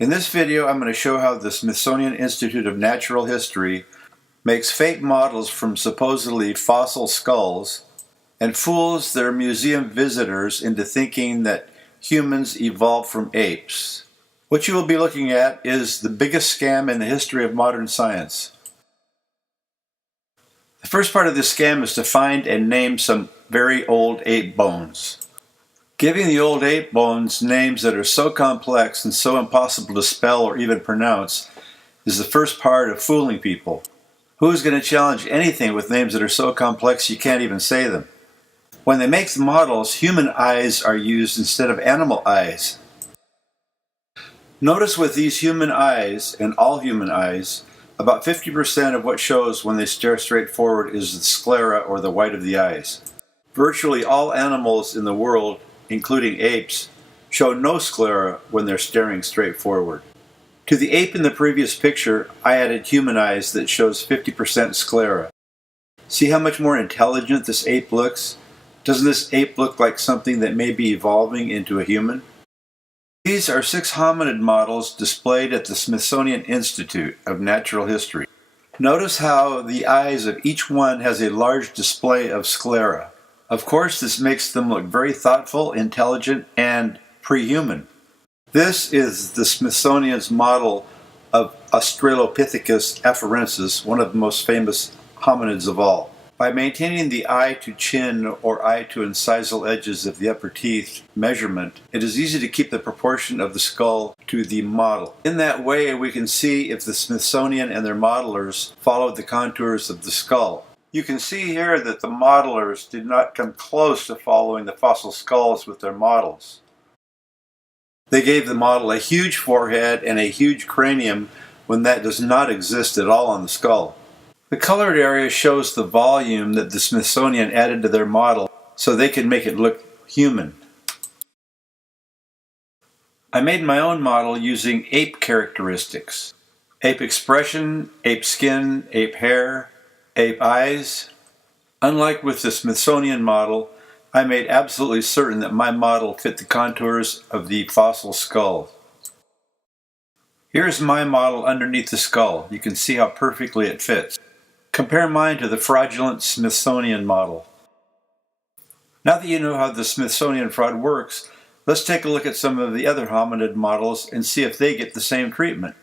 In this video, I'm going to show how the Smithsonian Institute of Natural History makes fake models from supposedly fossil skulls and fools their museum visitors into thinking that humans evolved from apes. What you will be looking at is the biggest scam in the history of modern science. The first part of this scam is to find and name some very old ape bones. Giving the old ape bones names that are so complex and so impossible to spell or even pronounce is the first part of fooling people. Who is going to challenge anything with names that are so complex you can't even say them? When they make the models, human eyes are used instead of animal eyes. Notice with these human eyes, and all human eyes, about 50% of what shows when they stare straight forward is the sclera, or the white of the eyes. Virtually all animals in the world, including apes, show no sclera when they're staring straight forward. To the ape in the previous picture, I added human eyes that shows 50% sclera. See how much more intelligent this ape looks? Doesn't this ape look like something that may be evolving into a human? These are 6 hominid models displayed at the Smithsonian Institute of Natural History. Notice how the eyes of each one has a large display of sclera. Of course, this makes them look very thoughtful, intelligent, and pre-human. This is the Smithsonian's model of Ardipithecus afarensis, one of the most famous hominids of all. By maintaining the eye to chin or eye to incisal edges of the upper teeth measurement, it is easy to keep the proportion of the skull to the model. In that way, we can see if the Smithsonian and their modelers followed the contours of the skull. You can see here that the modelers did not come close to following the fossil skulls with their models. They gave the model a huge forehead and a huge cranium when that does not exist at all on the skull. The colored area shows the volume that the Smithsonian added to their model so they could make it look human. I made my own model using ape characteristics: ape expression, ape skin, ape hair, ape eyes. Unlike with the Smithsonian model, I made absolutely certain that my model fit the contours of the fossil skull. Here's my model underneath the skull. You can see how perfectly it fits. Compare mine to the fraudulent Smithsonian model. Now that you know how the Smithsonian fraud works, let's take a look at some of the other hominid models and see if they get the same treatment.